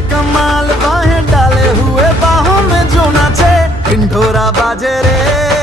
कमाल, बाहें डाले हुए बाहों में जो नाचे, ढिंढोरा बाजे रे।